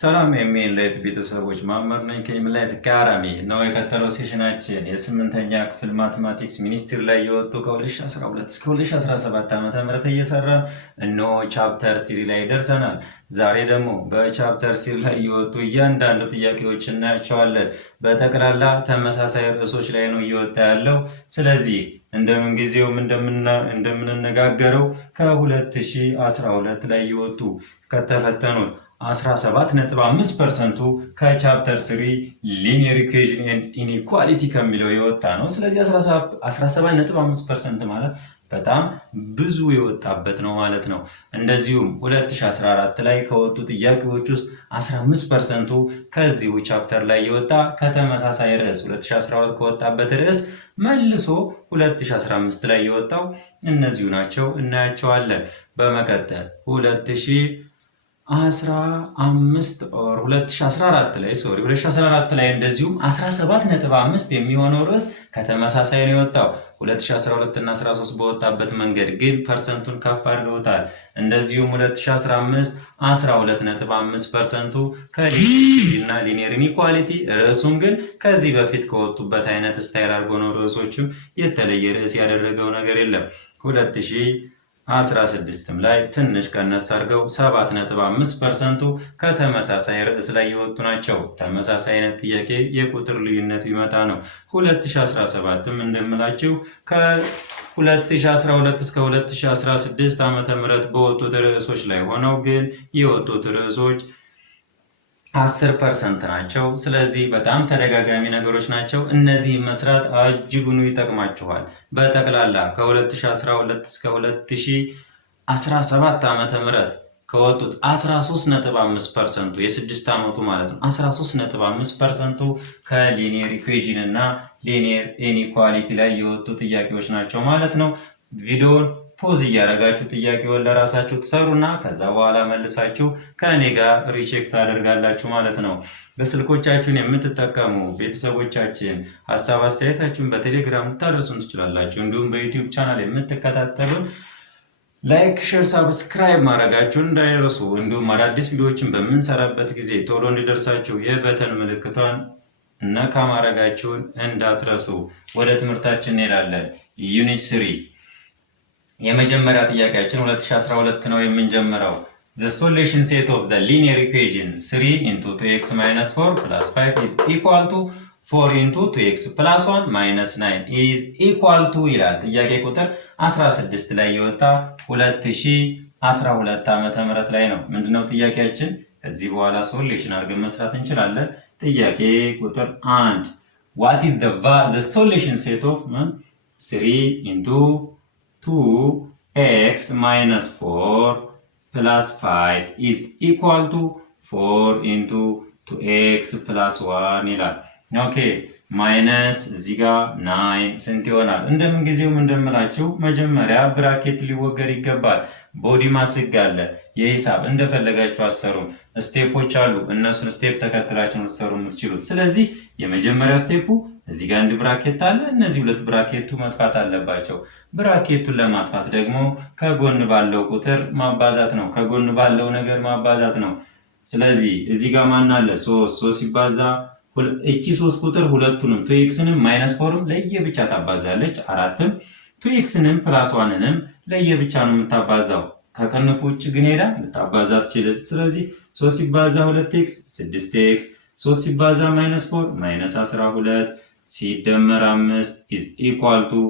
ሰላም የሚንላይት ቤተሰቦች ማመር ነኝ ከኢንላይት አካዳሚ ነው። የከተለው ሴሽናችን የስምንተኛ ክፍል ማትማቲክስ ሚኒስትሪ ላይ የወጡ ከ2012 እስከ 2017 ዓ.ም እየሰራን እነሆ ቻፕተር 3 ላይ ደርሰናል። ዛሬ ደግሞ በቻፕተር 3 ላይ የወጡ እያንዳንዱ ጥያቄዎች እናያቸዋለን። በጠቅላላ ተመሳሳይ ርዕሶች ላይ ነው እየወጣ ያለው። ስለዚህ እንደምን ጊዜውም እንደምንነጋገረው ከ2012 ላይ የወጡ ከተፈተኑት 17.5% ከቻፕተር 3 ሊኒየር ኢኩዌሽን ኤንድ ኢኒኳሊቲ ከሚለው የወጣ ነው። ስለዚህ 17.5% ማለት በጣም ብዙ የወጣበት ነው ማለት ነው። እንደዚሁም 2014 ላይ ከወጡ ጥያቄዎች ውስጥ 15%ቱ ከዚሁ ቻፕተር ላይ የወጣ ከተመሳሳይ ርዕስ 2012 ከወጣበት ርዕስ መልሶ 2015 ላይ የወጣው እነዚሁ ናቸው፣ እናያቸዋለን። በመቀጠል 2014 ላይ እንደዚሁም 17.5 የሚሆነው ርዕስ ከተመሳሳይ ነው የወጣው። 2012 እና 13 በወጣበት መንገድ ግን ፐርሰንቱን ከፍ አድርገውታል። እንደዚሁም 2015 12.5%ቱ ከሊኒየር እና ሊኒየር ኢኒኳሊቲ፣ ርዕሱም ግን ከዚህ በፊት ከወጡበት አይነት ስታይል አድርጎ ነው። ርዕሶቹ የተለየ ርዕስ ያደረገው ነገር የለም። 2016ም ላይ ትንሽ ቀነስ አድርገው 7.5%ቱ ከተመሳሳይ ርዕስ ላይ የወጡ ናቸው። ተመሳሳይ አይነት ጥያቄ የቁጥር ልዩነት ቢመጣ ነው። 2017ም እንደምላችሁ ከ2012 እስከ 2016 ዓ.ም በወጡት ርዕሶች ላይ ሆነው ግን የወጡት ርዕሶች 10% ናቸው። ስለዚህ በጣም ተደጋጋሚ ነገሮች ናቸው። እነዚህ መስራት እጅጉን ይጠቅማችኋል። በጠቅላላ ከ2012 እስከ 2017 ዓ.ም ከወጡት 13.5%ቱ የ6 ዓመቱ ማለት ነው 13.5%ቱ ከሊኒየር ኢኩዌሽን እና ሊኒየር ኢኒኳሊቲ ላይ የወጡ ጥያቄዎች ናቸው ማለት ነው። ቪዲዮውን ፖዝ እያደረጋችሁ ጥያቄውን ለራሳችሁ ትሰሩና ከዛ በኋላ መልሳችሁ ከእኔ ጋር ሪቼክ ታደርጋላችሁ ማለት ነው። በስልኮቻችሁን የምትጠቀሙ ቤተሰቦቻችን ሀሳብ አስተያየታችሁን በቴሌግራም ልታደርሱን ትችላላችሁ። እንዲሁም በዩቲዩብ ቻናል የምትከታተሉን ላይክ፣ ሼር፣ ሳብስክራይብ ማድረጋችሁን እንዳይረሱ። እንዲሁም አዳዲስ ቪዲዮዎችን በምንሰራበት ጊዜ ቶሎ እንዲደርሳችሁ የበተን ምልክቷን ነካ ማድረጋችሁን እንዳትረሱ። ወደ ትምህርታችን እንሄዳለን። ዩኒት 3 የመጀመሪያ ጥያቄያችን 2012 ነው የምንጀምረው። The solution set of the linear equation 3 into 2x minus 4 plus 5 is equal to 4 into 2x plus 1 minus 9 is equal to ይላል። ጥያቄ ቁጥር 16 ላይ የወጣ 2012 ዓመተ ምህረት ላይ ነው። ምንድነው ጥያቄያችን? ከዚህ በኋላ ሶሉሽን አድርገን መስራት እንችላለን። ጥያቄ ቁጥር 1 What is the solution set of 3 into 2x minus 4 plus 5 is equal to 4 into 2x plus 1 ይላል። ኦኬ ማይነስ እዚህ ጋር 9 ስንት ይሆናል? እንደምን ጊዜውም እንደምላችሁ መጀመሪያ ብራኬት ሊወገድ ይገባል። ቦዲ ማስግ አለ። የሂሳብ እንደፈለጋችሁ አሰሩም። ስቴፖች አሉ። እነሱን ስቴፕ ተከትላችሁ ልትሰሩ የምትችሉት። ስለዚህ የመጀመሪያው ስቴፑ እዚህ ጋር አንድ ብራኬት አለ። እነዚህ ሁለት ብራኬቱ መጥፋት አለባቸው። ብራኬቱን ለማጥፋት ደግሞ ከጎን ባለው ቁጥር ማባዛት ነው። ከጎን ባለው ነገር ማባዛት ነው። ስለዚህ እዚህ ጋር ማን አለ? 3 ሲባዛ እቺ 3 ቁጥር ሁለቱንም 2xንም ማይነስ 4ም ለየብቻ ታባዛለች። 4ም 2xንም ፕላስ 1ንም ለየብቻ ነው የምታባዛው። ከቅንፉ ውጭ ግን ሄዳ ልታባዛ ትችልም። ስለዚህ 3 ሲባዛ 2x 6x 3 ሲባዛ ማይነስ 4 ማይነስ 12 ሲደመር 5 is equal to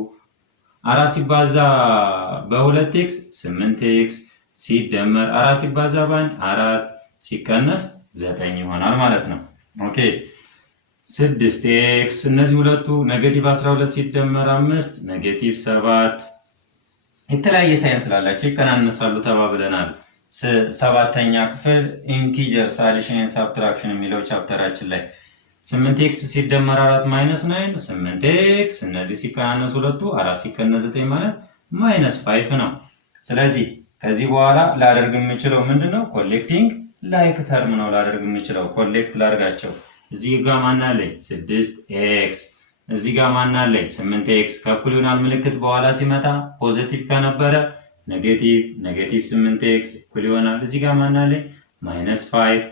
4 ሲባዛ በ2x 8x ሲደመር 4 ሲባዛ በ1 4 ሲቀነስ 9 ይሆናል ማለት ነው። ኦኬ 6x እነዚህ ሁለቱ ኔጌቲቭ 12 ሲደመር 5 ኔጌቲቭ 7 የተለያየ ሳይንስ ስላላቸው ይቀናነሳሉ ተባብለናል። ሰባተኛ ክፍል ኢንቲጀርስ አዲሽን ኤንድ ሳብትራክሽን የሚለው ቻፕተራችን ላይ 8x ሲደመር 4 ማይነስ 9 8x እነዚህ ሲቀናነስ ሁለቱ 4 ሲቀነስ 9 ማለት ማይነስ 5 ነው። ስለዚህ ከዚህ በኋላ ላደርግ የምችለው ምንድነው? ኮሌክቲንግ ላይክ ተርም ነው ላደርግ የምችለው። ኮሌክት ላድርጋቸው። እዚህ ጋር ማን አለኝ? 6x እዚህ ጋር ማን አለኝ? 8x ከእኩል ይሆናል ምልክት በኋላ ሲመጣ ፖዚቲቭ ከነበረ ኔጌቲቭ 8x እኩል ይሆናል። እዚህ ጋር ማን አለኝ? -5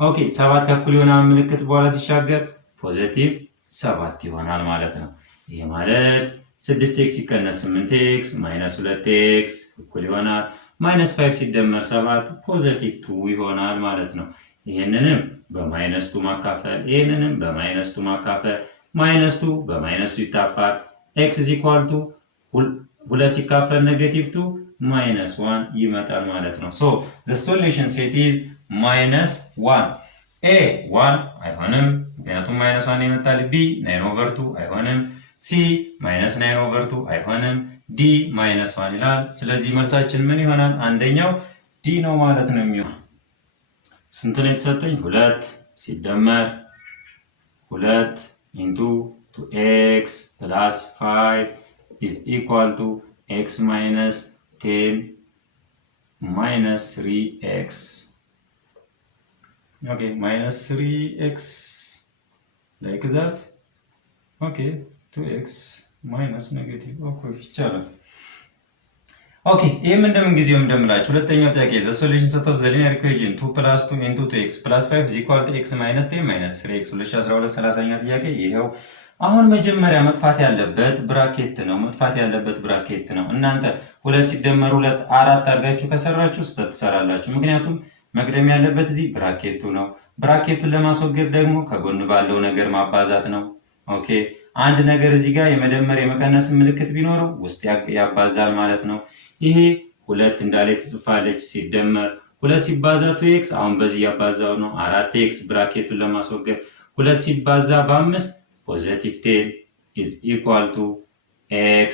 ኦኬ 7 ከእኩል ይሆናል ምልክት በኋላ ሲሻገር ፖዚቲቭ 7 ይሆናል ማለት ነው። ይሄ ማለት 6x ሲቀነስ 8x ማይነስ 2x እኩል ይሆናል ማይነስ 5 ሲደመር 7 ፖዚቲቭ 2 ይሆናል ማለት ነው። ይሄንንም በማይነስ 2 ማካፈል ይሄንንም በማይነስ 2 ማካፈል ማይነስ 2 በማይነስ 2 ይታፋል x is equal to 2 ሲካፈል ኔጌቲቭ 2 ማይነስ 1 ይመጣል ማለት ነው። ሶ the solution set is ማይነስ 1 a 1 አይሆንም ምክንያቱም ማይነስ 1 ይመጣል። b 9/2 አይሆንም። c ማይነስ 9/2 አይሆንም። d ማይነስ 1 ይላል። ስለዚህ መልሳችን ምን ይሆናል? አንደኛው d ነው ማለት ነው የሚሆነው። ስንት ነው የተሰጠኝ? 2 ሲደመር 2 into 2x plus 5 is equal to x minus 10 minus 3x. Okay, minus 3x like that. Okay, 2x minus negative. Okay, ይቻላል። ኦኬ ይህም እንደምን ጊዜው እንደምላችሁ ሁለተኛው ጥያቄ the solution set of the linear equation 2 plus 2 into 2x plus 5 is equal to x minus 10 minus 3x 2012 30ኛ ጥያቄ ይሄው። አሁን መጀመሪያ መጥፋት ያለበት ብራኬት ነው። መጥፋት ያለበት ብራኬት ነው። እናንተ 2 ሲደመር 2 4 አድርጋችሁ ከሰራችሁ ስህተት ትሰራላችሁ። ምክንያቱም መቅደም ያለበት እዚህ ብራኬቱ ነው። ብራኬቱን ለማስወገድ ደግሞ ከጎን ባለው ነገር ማባዛት ነው። ኦኬ አንድ ነገር እዚህ ጋር የመደመር የመቀነስ ምልክት ቢኖረው ውስጥ ያባዛል ማለት ነው። ይሄ 2 እንዳለ ትጽፋለች ሲደመር 2 ሲባዛ 2x አሁን በዚህ ያባዛው ነው 4x ብራኬቱን ለማስወገድ 2 ሲባዛ በ5 ፖዚቲቭ 10 is equal to x።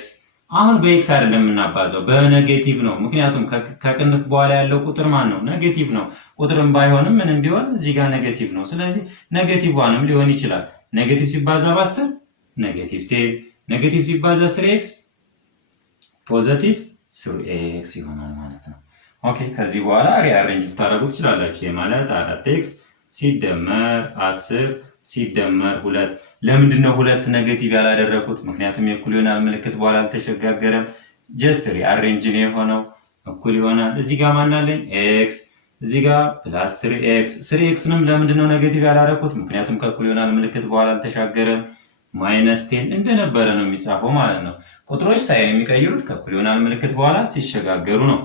አሁን በኤክስ አይደለም የምናባዛው በኔጌቲቭ ነው። ምክንያቱም ከቅንፍ በኋላ ያለው ቁጥር ማን ነው? ኔጌቲቭ ነው። ቁጥርም ባይሆንም ምንም ቢሆን እዚህ ጋር ኔጌቲቭ ነው። ስለዚህ ኔጌቲቭ ዋንም ሊሆን ይችላል። ኔጌቲቭ ሲባዛ በ10 ኔጌቲቭ 10 ኔጌቲቭ ሲባዛ 3x ፖዚቲቭ 3x ይሆናል ማለት ነው። ኦኬ ከዚህ በኋላ ሪአሬንጅ ልታደርጉ ትችላላችሁ። ይሄ ማለት 4x ሲደመር 10 ሲደመር 2 ለምንድን ነው 2 ኔጌቲቭ ያላደረኩት? ምክንያቱም የእኩል ይሆናል ምልክት በኋላ አልተሸጋገረም። ጀስት ሪአሬንጅ ነው የሆነው። እኩል ይሆናል እዚህ ጋር ማን አለኝ? x እዚህ ጋር ፕላስ 3x 3xንም ለምንድን ነው ኔጌቲቭ ያላደረኩት? ምክንያቱም ከእኩል ይሆናል ምልክት በኋላ አልተሻገረም። ማይነስ 10 እንደነበረ ነው የሚጻፈው ማለት ነው። ቁጥሮች ሳይን የሚቀይሩት ከእኩል ይሆናል ምልክት በኋላ ሲሸጋገሩ ነው።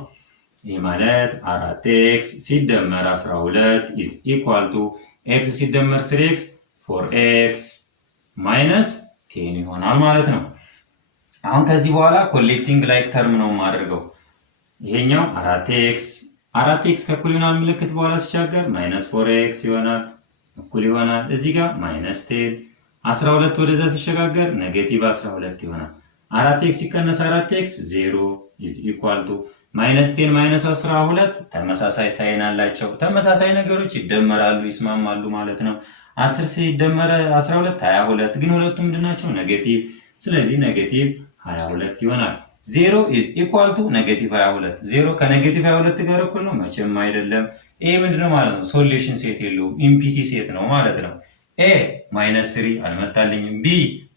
ይህ ማለት 4x ሲደመር 12 is equal to x ሲደመር 3x 4x ማይነስ 10 ይሆናል ማለት ነው። አሁን ከዚህ በኋላ ኮሌክቲንግ ላይክ ተርም ነው የማደርገው። ይሄኛው 4x ከእኩል ይሆናል ምልክት በኋላ ሲሻገር ማይነስ 4x ይሆናል እኩል ይሆናል እዚህ ጋር ማይነስ 10 12 ወደዛ ሲሸጋገር ኔጌቲቭ 12 ይሆናል። 4x ሲቀነስ 4x 0 is equal to ማይነስ 10 ማይነስ 12 ተመሳሳይ ሳይን አላቸው። ተመሳሳይ ነገሮች ይደመራሉ ይስማማሉ ማለት ነው። 10 ሲደመር 12 22 ግን ሁለቱ ምንድናቸው? ኔጌቲቭ። ስለዚህ ኔጌቲቭ 22 ይሆናል። 0 is equal to ኔጌቲቭ 22 0 ከኔጌቲቭ 22 ጋር እኩል ነው? መቼም አይደለም። ይሄ ምንድነው ማለት ነው? ሶሉሽን ሴት የለውም ኢምፒቲ ሴት ነው ማለት ነው። ኤ ማይነስ 3 አልመጣልኝም። ቢ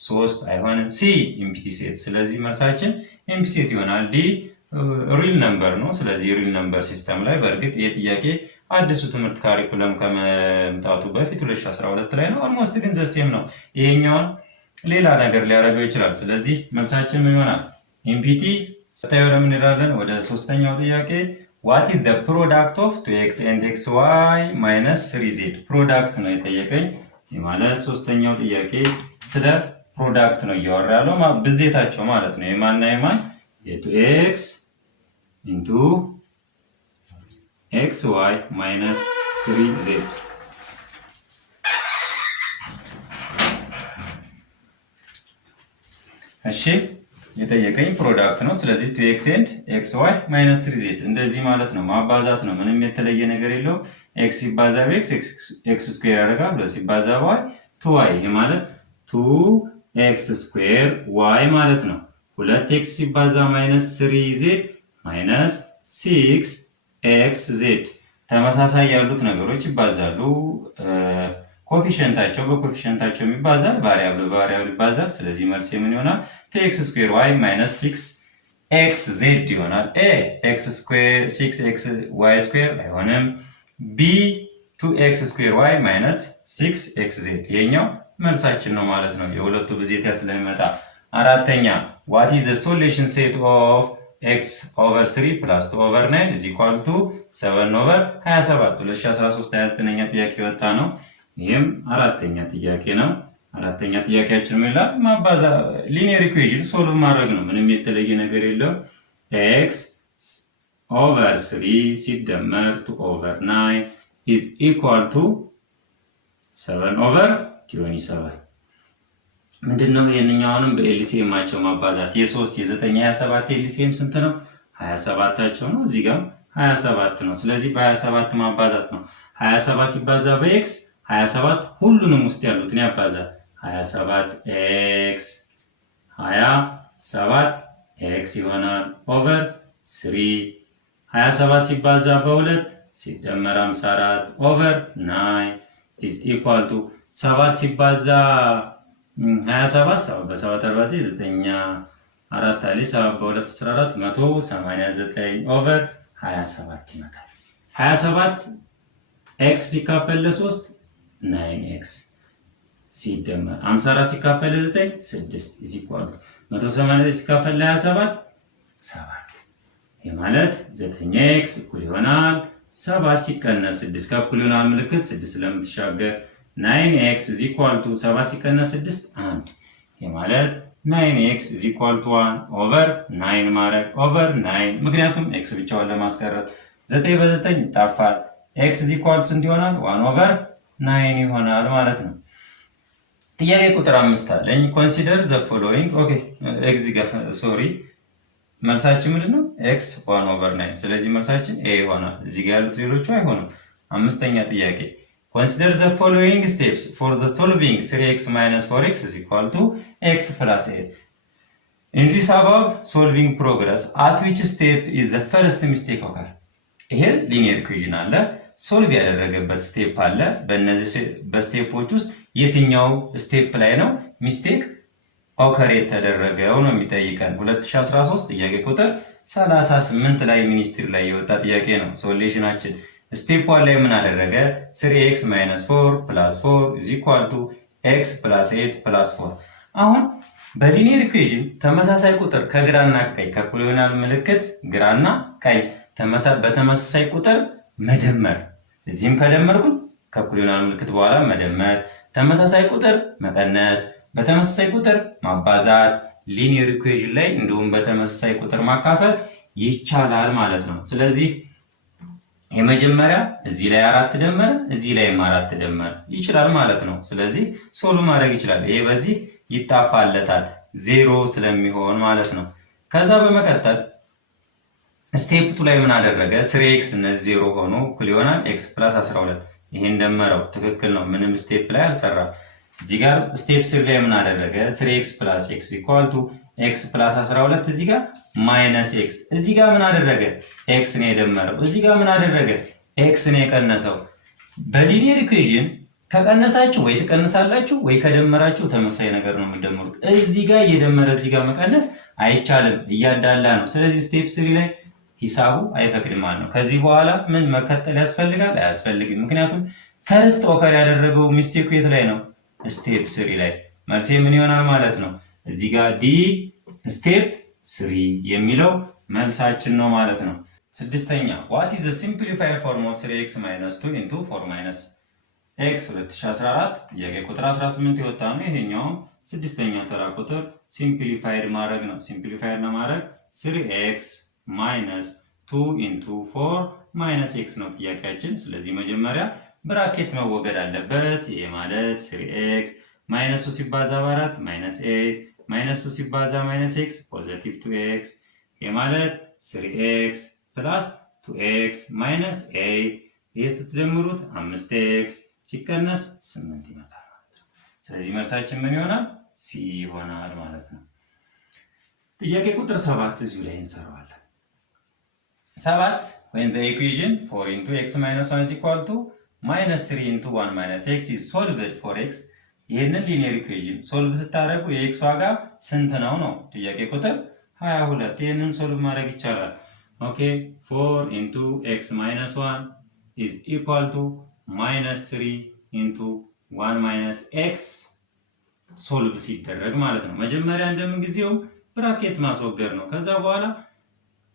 3 አይሆንም። ሲ ኢምፒቲ ሴት። ስለዚህ መልሳችን ኢምፒቲ ሴት ይሆናል። ዲ ሪል ነምበር ነው። ስለዚህ ሪል ነምበር ሲስተም ላይ በእርግጥ ይሄ ጥያቄ አዲሱ ትምህርት ካሪኩለም ከመምጣቱ በፊት 2012 ላይ ነው። ኦልሞስት ግን ዘሴም ነው። ይሄኛውን ሌላ ነገር ሊያደርገው ይችላል። ስለዚህ መልሳችን ምን ይሆናል? ኢምፒቲ ስታዩ ለምን እንላለን? ወደ ሶስተኛው ጥያቄ what is the product of 2x and xy minus 3z ፕሮዳክት ነው የጠየቀኝ። ማለት ሶስተኛው ጥያቄ ስለ ፕሮዳክት ነው እያወራ ያለው ብዜታቸው ማለት ነው። የማንና የማን የ2x into xy minus 3z እሺ የጠየቀኝ ፕሮዳክት ነው። ስለዚህ 2x and xy minus 3z እንደዚህ ማለት ነው። ማባዛት ነው። ምንም የተለየ ነገር የለውም። x ሲባዛ በx x ስኩዌር ያደርጋል። ብለ ሲባዛ y 2y ይሄ ማለት 2x ስኩዌር y ማለት ነው። 2x ሲባዛ ማይነስ 3z ማይነስ 6xz ተመሳሳይ ያሉት ነገሮች ይባዛሉ። ኮፊሽንታቸው በኮፊሽንታቸው ይባዛል። ቫሪያብል በቫሪያብል ይባዛል። ስለዚህ መልስ ምን ይሆናል? 2x ስኩዌር y ማይነስ 6xz ይሆናል። a x ስኩዌር 6xy ስኩዌር አይሆንም። b 2x ስኩዌር y ማይነስ 6xz ይሄኛው መልሳችን ነው ማለት ነው። የሁለቱ ብዜት ስለሚመጣ አራተኛ what is the solution set of x over 3 plus 2 over 9 is equal to 7 over 27 2013 29ኛ ጥያቄ ወጣ ነው። ይሄም አራተኛ ጥያቄ ነው። አራተኛ ጥያቄያችን ምን ይላል? ማባዛ ሊኒየር ኢኩዌሽን ሶልቭ ማድረግ ነው። ምንም የተለየ ነገር የለውም። x over 3 ሲደመር 2 over 9 is equal to 7 over 27 ምንድነው? የኛውንም በኤልሲኤማቸው ማባዛት የ3 የ9 27 ኤልሲኤም ስንት ነው? 27ታቸው ነው። እዚህ ጋር 27 ነው። ስለዚህ በ27 ማባዛት ነው። 27 ሲባዛ በኤክስ 27 ሁሉንም ውስጥ ያሉትን ያባዛል። 27 ኤክስ 27 ኤክስ ይሆናል ኦቨር 3 27 ሲባዛ በ2 ሲደመር 54 ኦቨር 9 is equal to 7 ሲባዛ 27 በ7 49 9 4 አለ 7 በ2 14 189 ኦቨር 27 ይመጣል። 27 ኤክስ ሲካፈል ለ3 9x ሲደመር 54 ሲካፈል ለ9 6 is equal to 189 ሲካፈል ለ27 7 ይሄ ማለት 9x እኩል ይሆናል 7 ሲቀነስ 6 ከእኩል ይሆናል ምልክት 6 ስለምትሻገር 9x is equal to 7 ሲቀነስ 6 1 ይሄ ማለት 9x is equal to 1 over 9 ማድረግ over 9 ምክንያቱም x ብቻውን ለማስቀረት 9 በ9 ይጣፋል x is equal to ስንት ይሆናል 1 over 9 ይሆናል ማለት ነው። ጥያቄ ቁጥር 5 አለኝ consider the following okay x ጋር ሶሪ መልሳችን ምንድነው? x 1 over 9 ስለዚህ መልሳችን a ይሆናል። እዚህ ጋር ያሉት ሌሎቹ አይሆኑም። አምስተኛ ጥያቄ consider the following steps for the solving 3x minus 4x is equal to x plus 8 in this above solving progress at which step is the first mistake occur ይሄ ሊኒየር ኢኩዌሽን አለ ሶልቭ ያደረገበት ስቴፕ አለ። በእነዚህ በስቴፖች ውስጥ የትኛው ስቴፕ ላይ ነው ሚስቴክ ኦከር የተደረገው ነው የሚጠይቀን። 2013 ጥያቄ ቁጥር 38 ላይ ሚኒስትሪ ላይ የወጣ ጥያቄ ነው። ሶሉሽናችን ስቴፕ 1 ላይ ምን አደረገ? 3x - 4 + 4 = x + 8 + 4 አሁን በሊኒየር ኢኩዌሽን ተመሳሳይ ቁጥር ከግራና ቀኝ ከእኩል ይሆናል ምልክት ግራና ቀኝ በተመሳሳይ ቁጥር መደመር እዚህም ከደመርኩት ከእኩል ይሆናል ምልክት በኋላ መደመር ተመሳሳይ ቁጥር መቀነስ በተመሳሳይ ቁጥር ማባዛት ሊኒየር ኢኩዌሽን ላይ እንዲሁም በተመሳሳይ ቁጥር ማካፈል ይቻላል ማለት ነው። ስለዚህ የመጀመሪያ እዚህ ላይ 4 ደመረ እዚህ ላይም 4 ደመረ ይችላል ማለት ነው። ስለዚህ ሶልቭ ማድረግ ይችላል። ይሄ በዚህ ይጣፋለታል 0 ስለሚሆን ማለት ነው። ከዛ በመቀጠል ስቴፕ 2 ላይ ምን አደረገ? 3x እነዚህ 0 ሆኖ እኩል ይሆናል x + 12 ይሄን ደመረው ትክክል ነው። ምንም ስቴፕ ላይ አልሰራም። እዚህ ጋር ስቴፕ 3 ላይ ምን አደረገ? 3x + x = x + 12 እዚህ ጋር -x እዚህ ጋር ምን አደረገ? x ነው የደመረው። እዚህ ጋር ምን አደረገ? x ነው የቀነሰው። በሊኒየር ኢኩዌሽን ከቀነሳችሁ ወይ ትቀንሳላችሁ ወይ ከደመራችሁ ተመሳሳይ ነገር ነው የምትደምሩት። እዚህ ጋር እየደመረ እዚህ ጋር መቀነስ አይቻልም፣ እያዳላ ነው። ስለዚህ ስቴፕ 3 ላይ ሂሳቡ አይፈቅድም ማለት ነው። ከዚህ በኋላ ምን መከተል ያስፈልጋል? አያስፈልግም። ምክንያቱም ፈርስት ኦከር ያደረገው ሚስቴኩ የት ላይ ነው? ስቴፕ 3 ላይ። መልሴ ምን ይሆናል ማለት ነው? እዚህ ጋር ዲ ስቴፕ 3 የሚለው መልሳችን ነው ማለት ነው። ስድስተኛ what is the simplified form of 3x - 2 into 4 - x 2014 ጥያቄ ቁጥር 18 የወጣ ነው። ይሄኛው ስድስተኛ ተራ ቁጥር ሲምፕሊፋይድ ማድረግ ነው። ሲምፕሊፋይድ ለማድረግ 3x - 2 into 4 - x ነው ጥያቄያችን። ስለዚህ መጀመሪያ ብራኬት መወገድ አለበት። ይሄ ማለት 3x -2 ሲባዛ በ4 -8 -2 ሲባዛ -x ፖዚቲቭ 2x ይሄ ማለት 3x + 2x - 8 ይሄ ስትደምሩት 5x ሲቀነስ 8 ይመጣል ማለት ነው። ስለዚህ መልሳችን ምን ይሆናል? ሲ ይሆናል ማለት ነው። ጥያቄ ቁጥር 7 እዚሁ ላይ እንሰራዋለን። 7 when the equation 4 into x - 1 is equal to -3 into 1 - x is solved for x ይሄንን ሊኒየር ኢኩዌሽን ሶልቭ ስታደርጉ የኤክስ ዋጋ ስንት ነው ነው ጥያቄ ቁጥር 22። ይሄንን ሶልቭ ማድረግ ይቻላል። ኦኬ 4 into x - 1 is equal to ማይነስ 3 ኢንቱ 1 ማይነስ ኤክስ ሶልቭ ሲደረግ ማለት ነው። መጀመሪያ እንደምን ጊዜው ብራኬት ማስወገድ ነው። ከዛ በኋላ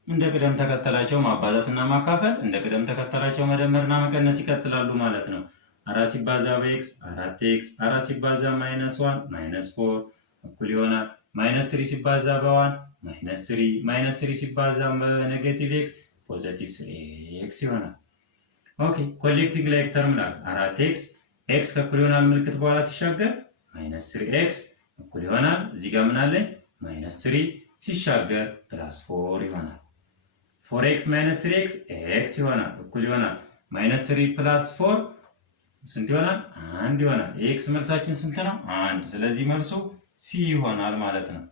እንደ ቅደም ተከተላቸው ማባዛትና ማካፈል፣ እንደ ቅደም ተከተላቸው መደመርና መቀነስ ይቀጥላሉ ማለት ነው። 4 ሲባዛ በኤክስ 4x፣ 4 ሲባዛ ማይነስ 1 ማይነስ 4 እኩል ይሆናል ማይነስ 3 ሲባዛ በ1 ማይነስ 3፣ ማይነስ 3 ሲባዛ በኔጌቲቭ ኤክስ ፖዚቲቭ 3x ይሆናል። ኦኬ ኮሌክቲንግ ላይክ ተርም ላል 4x ኤክስ ከእኩል ይሆናል ምልክት በኋላ ሲሻገር ማይነስ 3x እኩል ይሆናል እዚህ ጋር ምን አለኝ ማይነስ 3 ሲሻገር ፕላስ 4 ይሆናል። 4x ማይነስ 3x ኤክስ ይሆናል እኩል ይሆናል ማይነስ 3 ፕላስ 4 ስንት ይሆናል? 1 ይሆናል። የኤክስ መልሳችን ስንት ነው? 1። ስለዚህ መልሱ ሲ ይሆናል ማለት ነው።